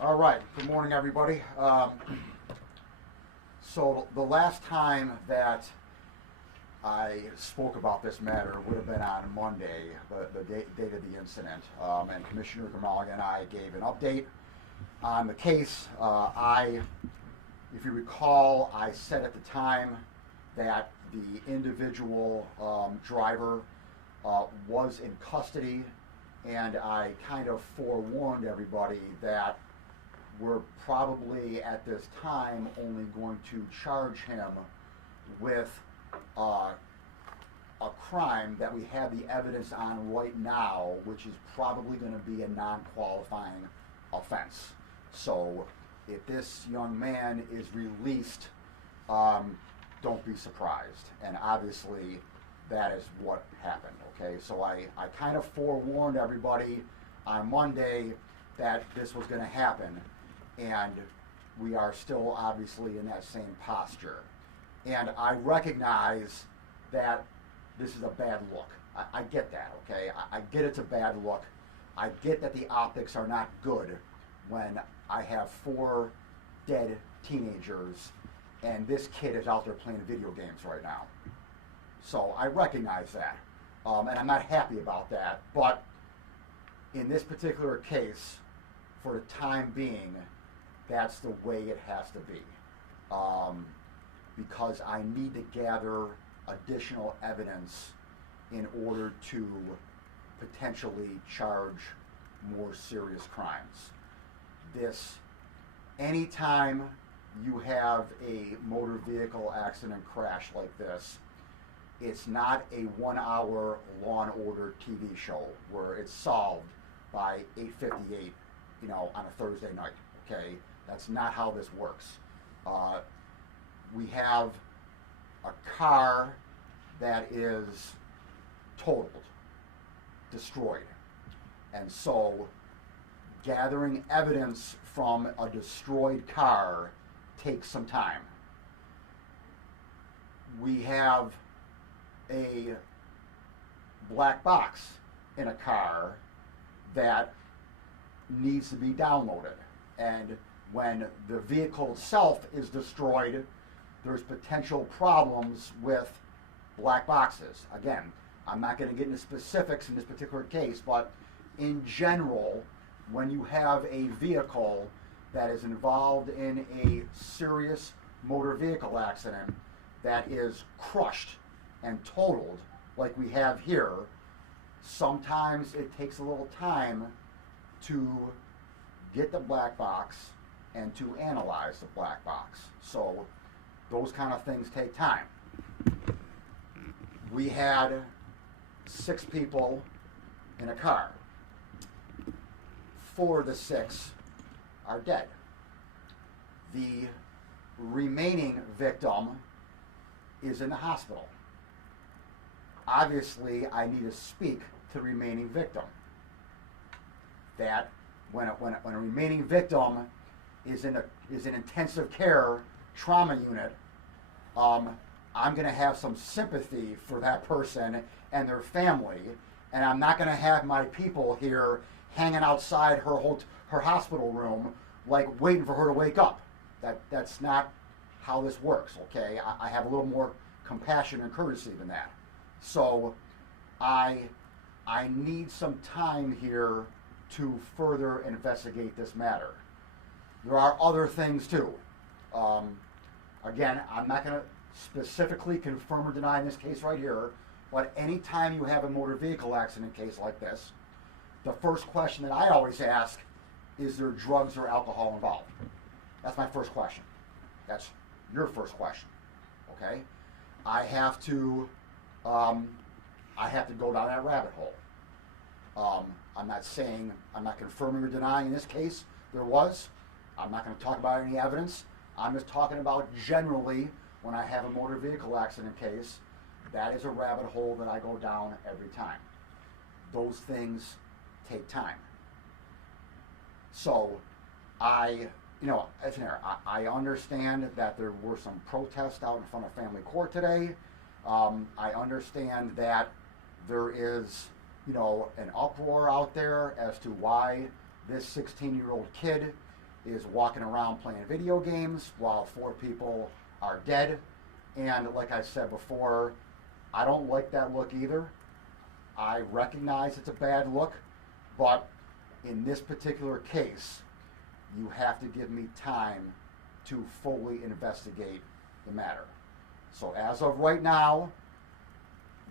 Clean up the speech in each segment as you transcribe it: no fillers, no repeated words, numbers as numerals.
All right. Good morning, everybody. So the last time that I spoke about this matter would have been on Monday, the date of the incident, and Commissioner Gamalian and I gave an update on the case. If you recall, I said at the time that the individual driver was in custody, and I kind of forewarned everybody that we're probably at this time only going to charge him with a crime that we have the evidence on right now, which is probably going to be a non-qualifying offense. So if this young man is released, don't be surprised. And obviously that is what happened, okay? So I kind of forewarned everybody on Monday that this was going to happen, and we are still obviously in that same posture. And I recognize that this is a bad look. I get that, okay? I get it's a bad look. I get that the optics are not good when I have 4 dead teenagers and this kid is out there playing video games right now. So I recognize that. And I'm not happy about that. But in this particular case, for the time being, that's the way it has to be. Because I need to gather additional evidence in order to potentially charge more serious crimes. Anytime you have a motor vehicle accident crash like this, it's not a 1-hour Law and Order TV show where it's solved by 8:58, on a Thursday night. Okay, that's not how this works. We have a car that is totaled, destroyed, and so gathering evidence from a destroyed car takes some time. We have a black box in a car that needs to be downloaded, and when the vehicle itself is destroyed, there's potential problems with black boxes. Again, I'm not going to get into specifics in this particular case, but in general, when you have a vehicle that is involved in a serious motor vehicle accident that is crushed and totaled, like we have here, sometimes it takes a little time to get the black box and to analyze the black box. So those kind of things take time. We had 6 people in a car. 4 of the 6 are dead. The remaining victim is in the hospital. Obviously, I need to speak to the remaining victim. That when a remaining victim is in intensive care trauma unit, I'm going to have some sympathy for that person and their family, and I'm not going to have my people here hanging outside her hospital room, like waiting for her to wake up. That's not how this works. Okay, I have a little more compassion and courtesy than that. So I need some time here to further investigate this matter. There are other things too. Again, I'm not going to specifically confirm or deny in this case right here, but anytime you have a motor vehicle accident case like this, the first question that I always ask, is there drugs or alcohol involved? That's my first question. That's your first question, okay? I have to go down that rabbit hole. I'm not confirming or denying in this case there was. I'm not going to talk about any evidence. I'm just talking about generally when I have a motor vehicle accident case, that is a rabbit hole that I go down every time. Those things take time. So I understand that there were some protests out in front of family court today. I understand that there is, an uproar out there as to why this 16-year-old kid is walking around playing video games while 4 people are dead. And like I said before, I don't like that look either. I recognize it's a bad look, but in this particular case, you have to give me time to fully investigate the matter. So as of right now,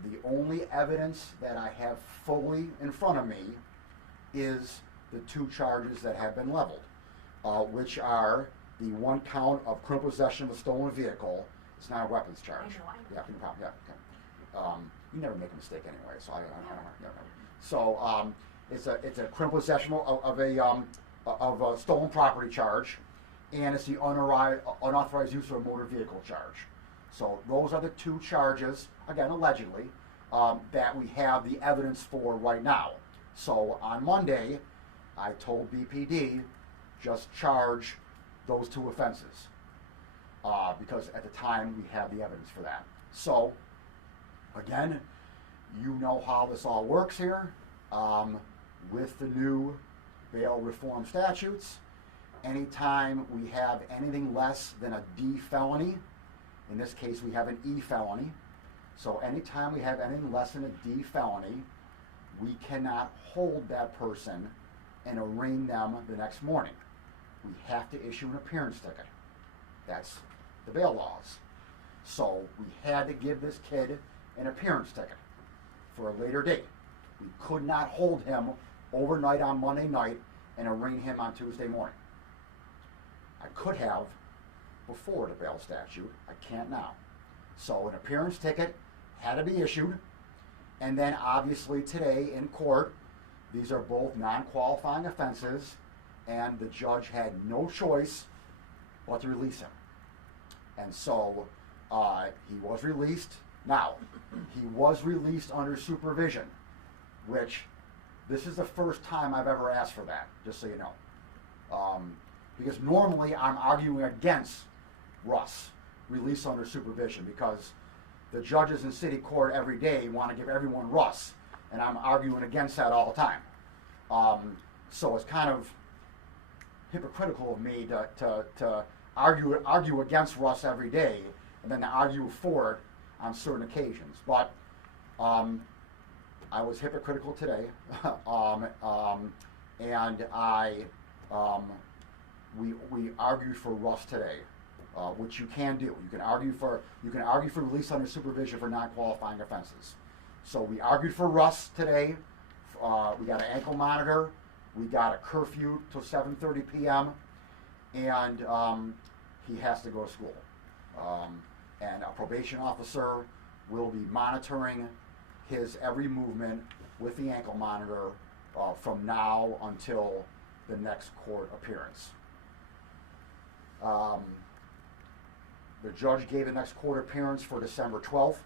the only evidence that I have fully in front of me is the 2 charges that have been leveled, which are the 1 count of criminal possession of a stolen vehicle. It's not a weapons charge. I know. Yeah, no problem. Yeah, okay. You never make a mistake anyway, so I don't know. So it's a criminal possession of a stolen property charge, and it's the unauthorized use of a motor vehicle charge. So those are the 2 charges, again allegedly, that we have the evidence for right now. So on Monday, I told BPD just charge those 2 offenses because at the time we have the evidence for that. So again, you know how this all works here. With the new bail reform statutes, anytime we have anything less than a D felony, in this case we have an E felony, so anytime we have anything less than a D felony, we cannot hold that person and arraign them the next morning. We have to issue an appearance ticket. That's the bail laws. So we had to give this kid an appearance ticket for a later date. We could not hold him overnight on Monday night and arraign him on Tuesday morning. I could have before the bail statute. I can't now. So an appearance ticket had to be issued, and then obviously today in court, these are both non-qualifying offenses, and the judge had no choice but to release him. And so he was released. Now, he was released under supervision, which this is the first time I've ever asked for that, just so you know. Because normally I'm arguing against Russ, release under supervision, because the judges in city court every day want to give everyone Russ, and I'm arguing against that all the time. So it's kind of hypocritical of me to argue against Russ every day and then to argue for it on certain occasions. But I was hypocritical today, and we argued for Russ today, which you can do. You can argue for release under supervision for non-qualifying offenses. So we argued for Russ today. We got an ankle monitor. We got a curfew till 7:30 p.m. and he has to go to school. And a probation officer will be monitoring his every movement with the ankle monitor from now until the next court appearance. The judge gave the next court appearance for December 12th.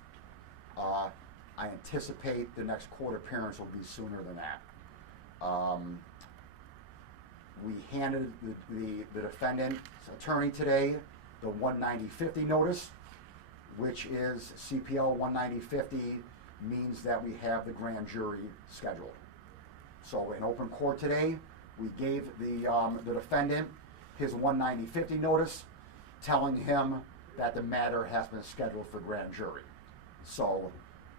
I anticipate the next court appearance will be sooner than that. We handed the defendant's attorney today the 19050 notice, which is CPL 19050 means that we have the grand jury scheduled. So in open court today, we gave the defendant his 19050 notice, telling him that the matter has been scheduled for grand jury. So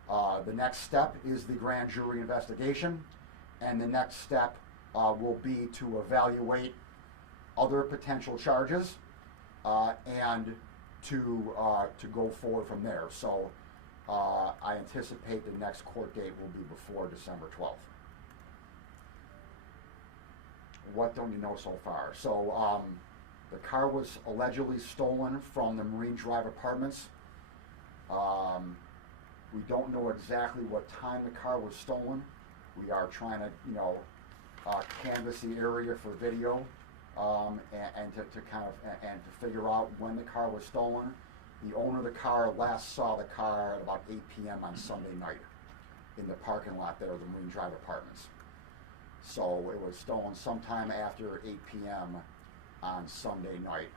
the next step is the grand jury investigation, and the next step will be to evaluate other potential charges and to go forward from there. So I anticipate the next court date will be before December 12th. What don't you know so far? So the car was allegedly stolen from the Marine Drive Apartments. We don't know exactly what time the car was stolen. We are trying to, canvass the area for video and to kind of and to figure out when the car was stolen. The owner of the car last saw the car at about 8 p.m. on Sunday night in the parking lot there of the Marine Drive Apartments. So it was stolen sometime after 8 p.m. on Sunday night.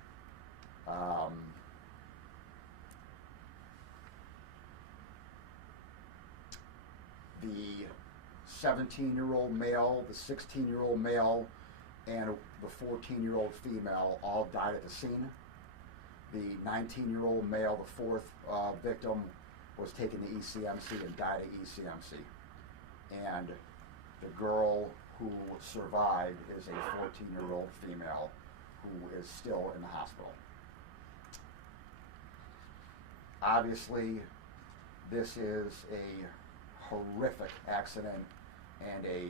The 17-year-old male, the 16-year-old male, and the 14-year-old female all died at the scene. The 19-year-old male, the fourth victim, was taken to ECMC and died at ECMC. And the girl who survived is a 14-year-old female who is still in the hospital. Obviously, this is a horrific accident and a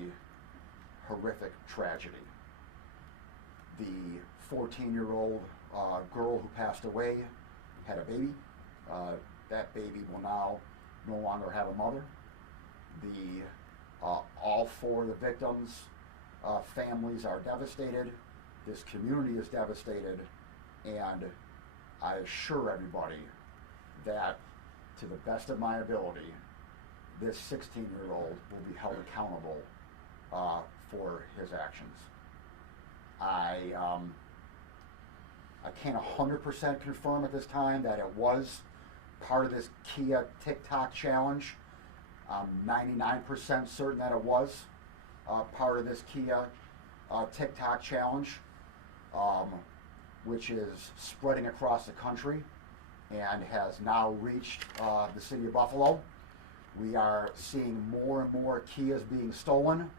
horrific tragedy. The 14-year-old girl who passed away had a baby. That baby will now no longer have a mother. All four of the victims' families are devastated. This community is devastated, and I assure everybody that, to the best of my ability, this 16-year-old will be held accountable for his actions. I can't 100% confirm at this time that it was part of this Kia TikTok challenge. I'm 99% certain that it was part of this Kia TikTok challenge, which is spreading across the country and has now reached the city of Buffalo. We are seeing more and more Kias being stolen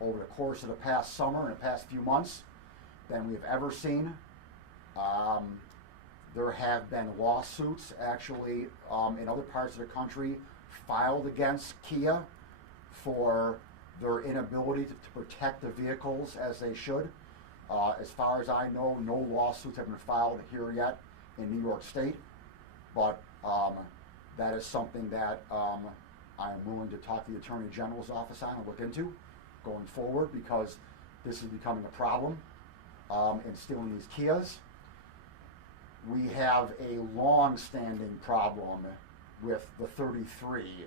over the course of the past summer and the past few months than we've ever seen. There have been lawsuits actually in other parts of the country filed against Kia for their inability to protect the vehicles as they should. As far as I know, no lawsuits have been filed here yet in New York State, but that is something that I am willing to talk to the Attorney General's office on and look into going forward, because this is becoming a problem in stealing these Kias. We have a long-standing problem with the 33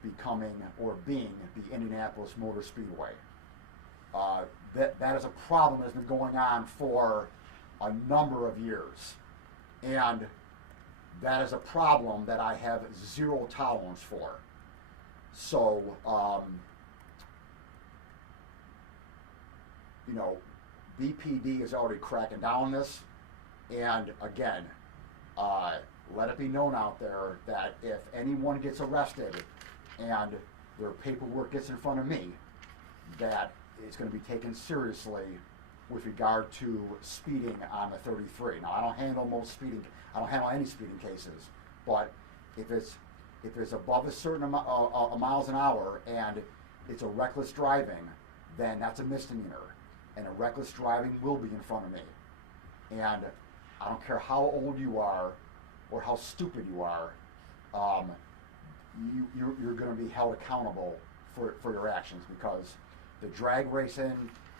becoming or being the Indianapolis Motor Speedway. That is a problem that's been going on for a number of years, and that is a problem that I have zero tolerance for. So, BPD is already cracking down on this, and again, let it be known out there that if anyone gets arrested and their paperwork gets in front of me, that it's going to be taken seriously with regard to speeding on the 33. Now, I don't handle any speeding cases, but if it's above a certain amount of miles an hour and it's a reckless driving, then that's a misdemeanor, and a reckless driving will be in front of me. And I don't care how old you are or how stupid you are, you're going to be held accountable for your actions, because the drag racing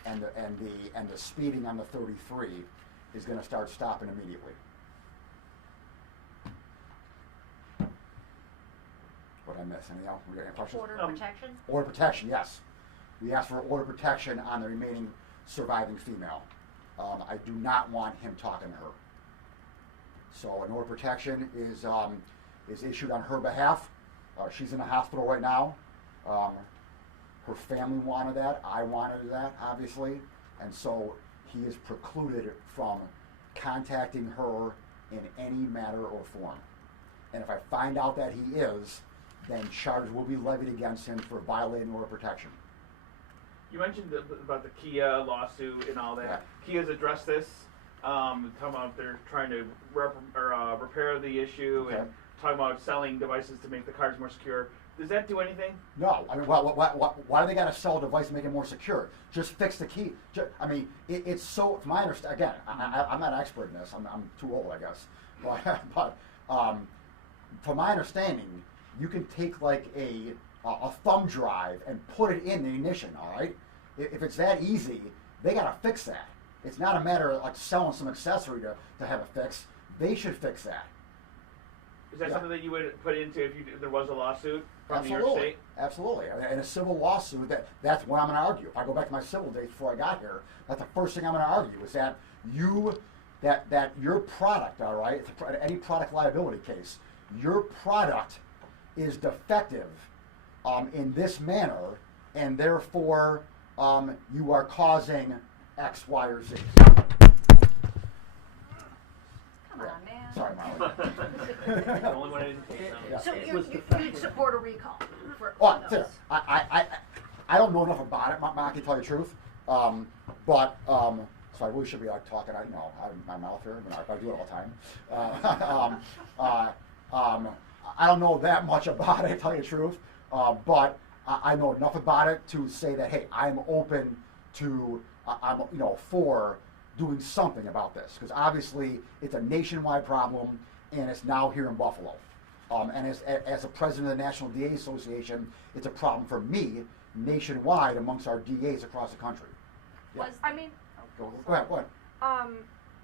and the speeding on the 33 is going to start stopping immediately. What did I miss? Anything else? We got any questions? Order protection? Order protection, yes. We asked for order protection on the remaining surviving female. I do not want him talking to her. So an order protection is issued on her behalf. She's in the hospital right now. Her family wanted that. I wanted that, obviously. And so he is precluded from contacting her in any manner or form. And if I find out that he is, then charges will be levied against him for violating order protection. You mentioned about the Kia lawsuit and all that. Yeah. Kia's addressed this, talking about they're trying to repair the issue, okay, and talking about selling devices to make the cars more secure. Does that do anything? No. I mean, why do they got to sell a device to make it more secure? Just fix the key. It's so, from my understanding, again, I'm not an expert in this. I'm too old, I guess. But from my understanding, you can take like a thumb drive and put it in the ignition, all right? If it's that easy, they got to fix that. It's not a matter of like selling some accessory to have it fixed. They should fix that. Is that something that you would put into if there was a lawsuit from New York State? Absolutely. In a civil lawsuit, that's what I'm going to argue. If I go back to my civil days before I got here, that's the first thing I'm going to argue, is that that your product, all right, any product liability case, your product is defective in this manner, and therefore you are causing X, Y, or Z. Come on, man. Sorry, Molly. The only one I didn't take. Yeah. So you'd support a recall for Well, those? I don't know enough about it, I can tell you the truth. So I really should be like talking, I know, out of my mouth here, I do it all the time. I don't know that much about it, to tell you the truth, but I know enough about it to say that, hey, I'm open to, I'm for doing something about this, because obviously it's a nationwide problem, and it's now here in Buffalo. And as a president of the National DA Association, it's a problem for me nationwide amongst our DAs across the country. Yeah. Go ahead.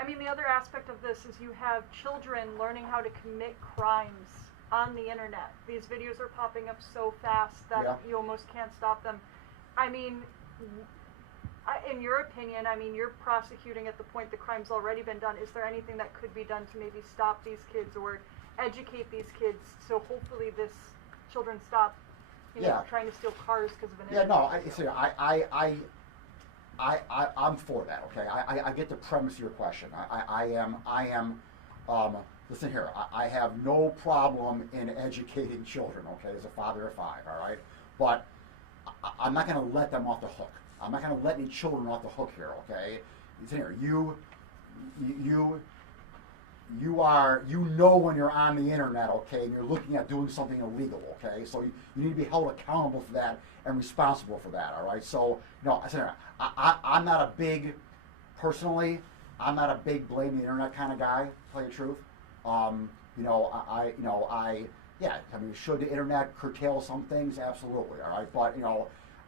The other aspect of this is you have children learning how to commit crimes on the internet. These videos are popping up so fast that you almost can't stop them. In your opinion, you're prosecuting at the point the crime's already been done. Is there anything that could be done to maybe stop these kids or educate these kids so hopefully children stop trying to steal cars because of an internet? I'm for that. Okay, I get the premise of your question. I am. Listen here. I have no problem in educating children. Okay, as a father of 5. All right, but I'm not going to let them off the hook. I'm not going to let any children off the hook here. Okay, listen here. You know when you're on the internet, okay, and you're looking at doing something illegal, okay? So you need to be held accountable for that and responsible for that, all right? So, I'm not a big, personally, I'm not a big blame the internet kind of guy, to tell you the truth. Should the internet curtail some things? Absolutely, all right? But,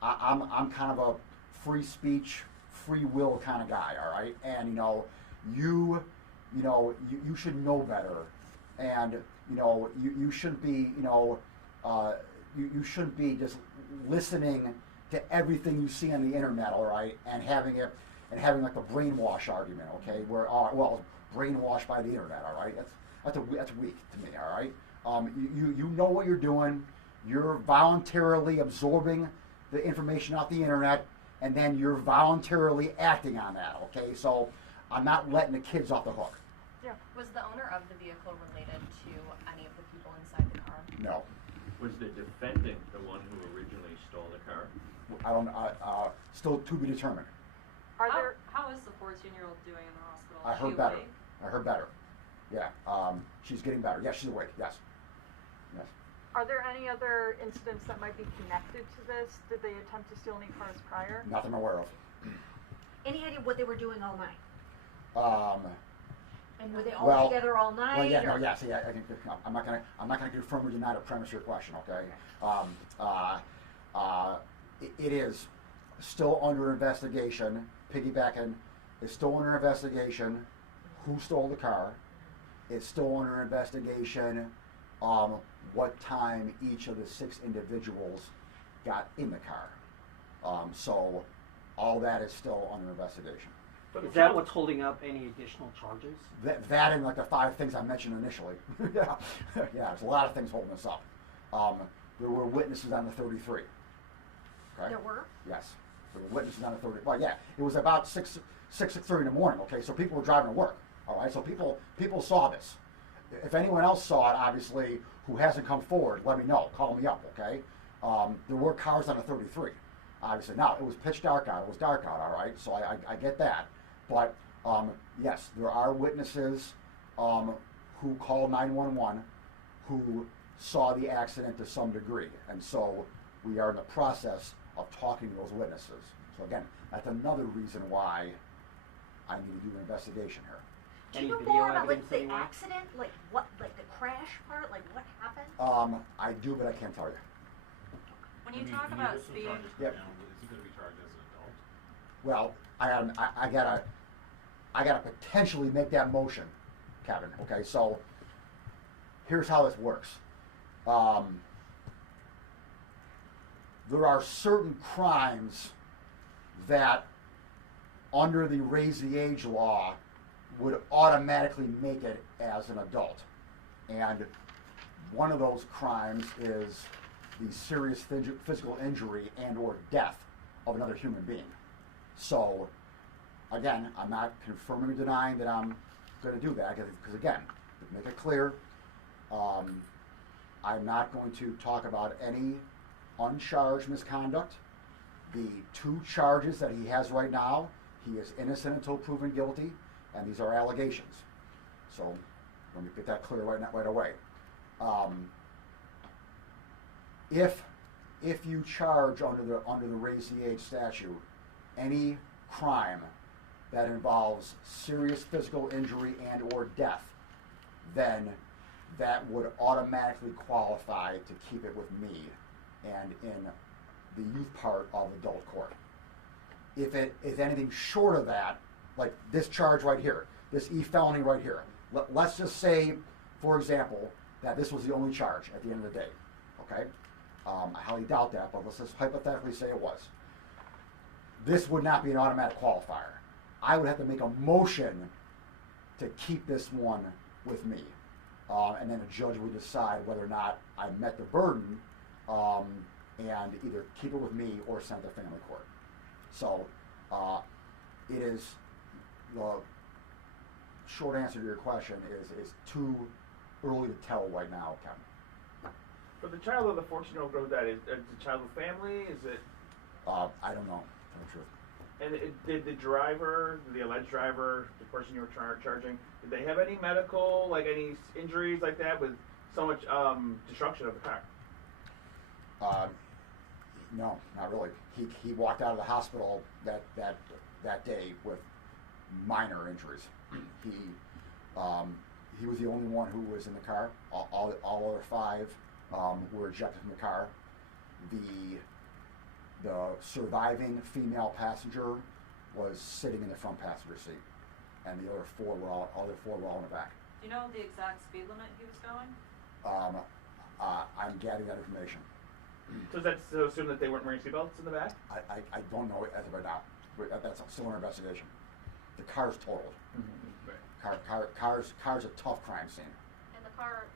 I'm kind of a free speech, free will kind of guy, all right? And, you should know better, and you shouldn't be you shouldn't be just listening to everything you see on the internet, all right, and having like a brainwash argument, okay, where brainwashed by the internet, all right, that's weak to me, all right. You know what you're doing, you're voluntarily absorbing the information off the internet, and then you're voluntarily acting on that, okay. So I'm not letting the kids off the hook. Yeah. Was the owner of the vehicle related to any of the people inside the car? No. Was the defendant the one who originally stole the car? I don't. Still to be determined. How is the 14-year-old doing in the hospital? I heard better. I heard better. Yeah. She's getting better. Yes, she's awake. Yes. Yes. Are there any other incidents that might be connected to this? Did they attempt to steal any cars prior? Nothing I'm aware of. Any idea what they were doing all night? And were they all together all night? Well, yeah, no, yeah. See, I'm not gonna confirm or deny the premise of your question. Okay. It is still under investigation. Piggybacking, it's still under investigation. Who stole the car? It's still under investigation. What time each of the 6 individuals got in the car. So all that is still under investigation. Is that what's holding up any additional charges? That and like the 5 things I mentioned initially. Yeah, there's a lot of things holding us up. There were witnesses on the 33. Okay? There were? Yes, there were witnesses on the 33. Well, yeah, it was about 6:30 in the morning. Okay, so people were driving to work. All right, so people saw this. If anyone else saw it, obviously, who hasn't come forward, let me know. Call me up. Okay. There were cars on the 33. Obviously, now it was pitch dark out. It was dark out. All right, so I get that. But yes, there are witnesses who called 911 who saw the accident to some degree, and so we are in the process of talking to those witnesses. So again, that's another reason why I need to do an investigation here. Do you know more about the accident, like the crash part, like what happened? I do, but I can't tell you. When you talk about speed, Yep. Is he going to be charged as an adult? Well, I gotta potentially make that motion, Kevin. Okay, so here's how this works. There are certain crimes that, under the raise the age law, would automatically make it as an adult, and one of those crimes is the serious physical injury and or death of another human being. So again, I'm not confirming or denying that I'm going to do that, because again, to make it clear, I'm not going to talk about any uncharged misconduct. The 2 charges that he has right now, he is innocent until proven guilty, and these are allegations. So let me get that clear right away. If you charge under the raise the age statute any crime that involves serious physical injury and or death, then that would automatically qualify to keep it with me and in the youth part of adult court. If it is anything short of that, like this charge right here, this felony right here, let's just say, for example, that this was the only charge at the end of the day, okay? I highly doubt that, but let's just hypothetically say it was. This would not be an automatic qualifier. I would have to make a motion to keep this one with me. And then a judge would decide whether or not I met the burden and either keep it with me or send it to family court. So it is, the short answer to your question is too early to tell right now, Kevin. For the child of the 14-year-old girl that is the child of family, is it? I don't know, to tell the truth. And did the driver, the alleged driver, the person you were charging, did they have any medical, like any injuries like that with so much destruction of the car? No, not really. He walked out of the hospital that day with minor injuries. He was the only one who was in the car. All other 5 were ejected from the car. The surviving female passenger was sitting in the front passenger seat, and the other 4 were all in the back. Do you know the exact speed limit he was going? I'm gathering that information. So is that to assume that they weren't wearing seatbelts in the back? I don't know as of right now. That's still under investigation. The car's totaled. Right. Car's a tough crime scene. And the car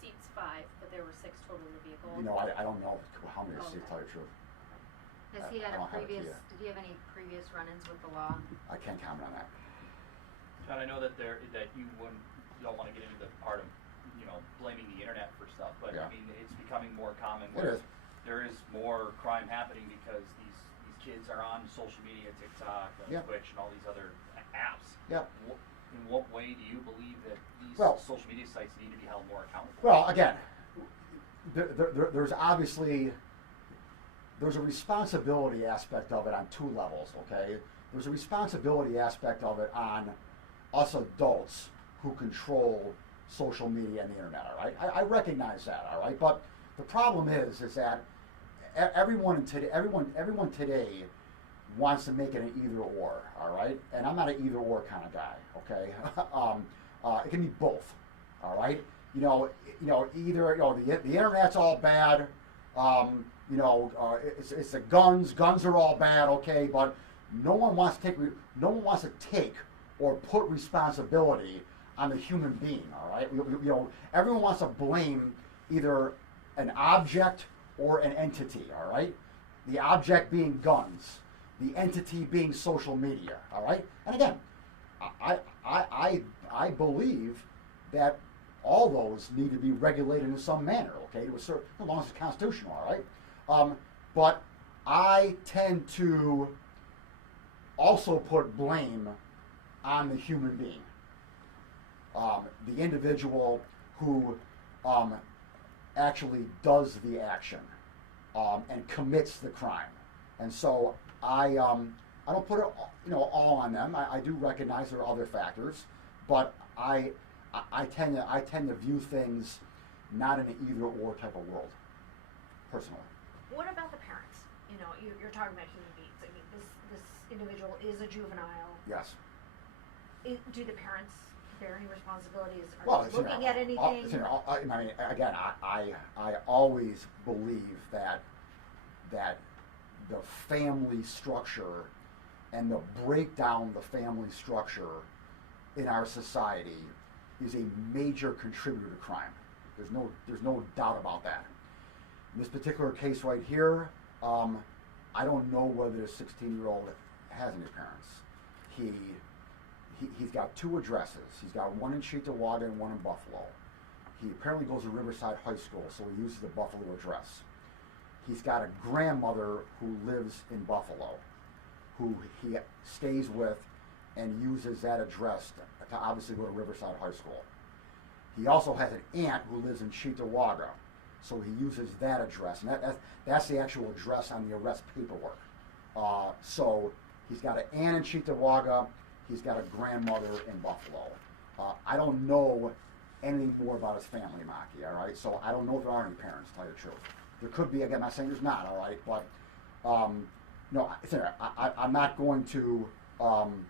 seats 5, but there were 6 total in the vehicle. You know, I don't know how many seats, to tell you the truth. Has he I had a don't have it previous? here. Did he have any previous run-ins with the law? I can't comment on that. John, I know that you don't want to get into the part of, blaming the internet for stuff, but Yeah. I mean, it's becoming more common It where is. there is more crime happening because these kids are on social media, TikTok, Yeah. Twitch, and all these other apps. Yeah. In what way do you believe that these Well- social media sites need to be held more accountable? Well, again, there's obviously there's a responsibility aspect of it on 2 levels. Okay, there's a responsibility aspect of it on us adults who control social media and the internet. All right, I recognize that. All right, but the problem is that everyone today wants to make it an either or. All right, and I'm not an either or kind of guy. Okay, it can be both. All right, either the internet's all bad. It's the guns. Guns are all bad. Okay, but no one wants to take or put responsibility on the human being. All right, everyone wants to blame either an object or an entity. All right, the object being guns, the entity being social media. All right, and again, I believe that all those need to be regulated in some manner. Okay, to a certain, as long as it's constitutional. All right, but I tend to also put blame on the human being, the individual who actually does the action and commits the crime. And so I don't put it all on them. I do recognize there are other factors, but I tend to view things not in an either or type of world, personally. What about the parents? You're talking about human beings. I mean, this individual is a juvenile. Yes. Do the parents bear any responsibilities? Are Well, they looking at anything? I mean, again, I always believe that the family structure and the breakdown of the family structure in our society is a major contributor to crime. There's no doubt about that. In this particular case right here, I don't know whether the 16-year-old has any parents. he's got 2 addresses. He's got one in Cheektowaga and one in Buffalo. He apparently goes to Riverside High School, so he uses the Buffalo address. He's got a grandmother who lives in Buffalo, who he stays with and uses that address to obviously go to Riverside High School. He also has an aunt who lives in Cheektowaga, so he uses that address, and that's the actual address on the arrest paperwork. So he's got an aunt in Cheektowaga, he's got a grandmother in Buffalo. I don't know anything more about his family, Maki, all right? So I don't know if there are any parents, to tell you the truth. There could be, again, I'm not saying there's not, all right? But, no, I'm not going to, I'm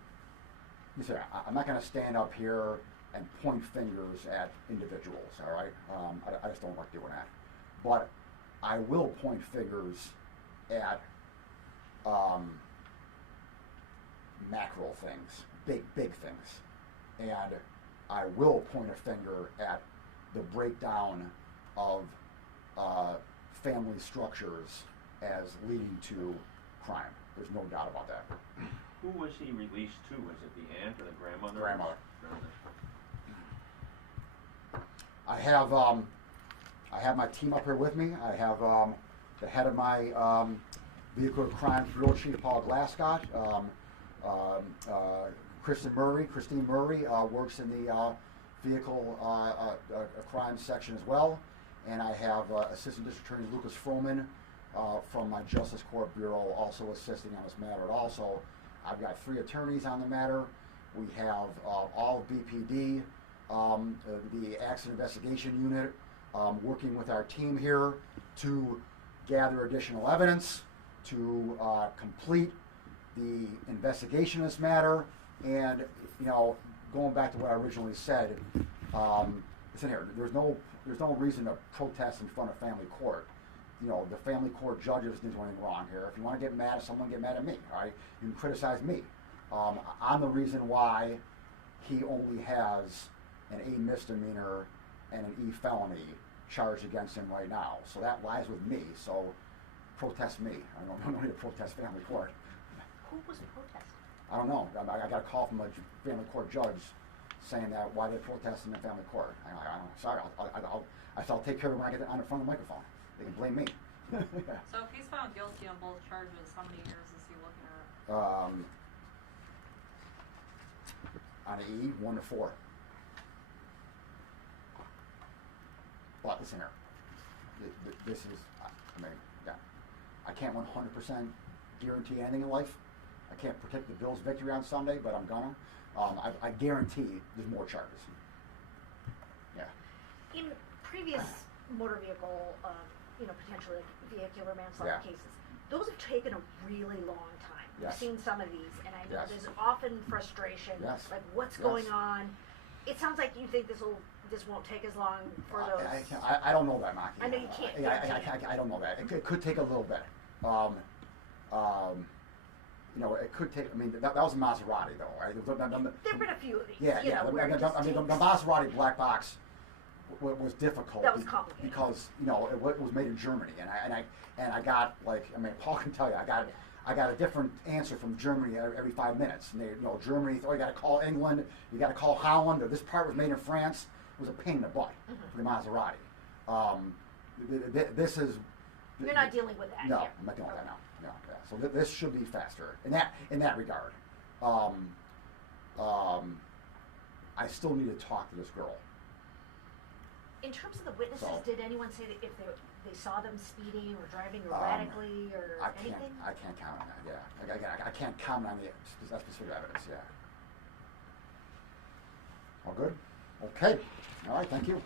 not going to stand up here and point fingers at individuals, all right? I just don't like doing that. But I will point fingers at macro things, big things. And I will point a finger at the breakdown of family structures as leading to crime. There's no doubt about that. Who was he released to? Was it the aunt or the grandmother? Grandmother. Grandmother. I have my team up here with me. I have the head of my vehicle crime bureau chief, Paul Glascott. Christine Murray works in the vehicle crime section as well. And I have Assistant District Attorney Lucas Froman from my Justice Court Bureau also assisting on this matter. Also, I've got 3 attorneys on the matter. We have all of BPD, the Accident Investigation Unit, working with our team here to gather additional evidence, to complete the investigation of this matter, and, you know, going back to what I originally said, it's in here. There's no reason to protest in front of family court. You know, the family court judges didn't do anything wrong here. If you want to get mad at someone, get mad at me, all right? You can criticize me. I'm the reason why he only has an A misdemeanor and an E felony charged against him right now. So that lies with me. So protest me. I don't need to protest family court. Who was protesting? I don't know. I got a call from a family court judge saying that why they're protesting in family court. Sorry, I'll take care of it when I get on the front of the microphone. They can blame me. So if he's found guilty on both charges, how many years is he looking at? On an E, 1 to 4. But listen here, this is, I mean, yeah, I can't 100% guarantee anything in life. I can't predict the Bills' victory on Sunday, but I'm gonna. I guarantee there's more charges. Yeah. In previous motor vehicle, potentially vehicular manslaughter cases, those have taken a really long time. Yes. I've seen some of these, and I know Yes. there's often frustration. Yes. Like, what's Yes. going on? It sounds like you think this won't take as long for those. I don't know that, Maki. I know you can't. I don't know that. It could take a little bit. It could take. I mean, that was a Maserati, though, right? There've been a few of these. Yeah. Where it just The takes- Maserati black box was difficult. That was complicated. Because it was made in Germany, and I got, like, I mean, Paul can tell you, I got a different answer from Germany every 5 minutes. And they, Germany, you got to call England, you got to call Holland, or this part was made in France. It was a pain in the butt for the Maserati. This is. You're not dealing with that. No, here. I'm not dealing with that now. No, yeah. So this should be faster in that regard. I still need to talk to this girl. In terms of the witnesses, So- did anyone say that if they saw them speeding or driving erratically or anything? I can't comment on that. Yeah, I can't comment on that specific evidence. Yeah. All good. Okay. All right. Thank you.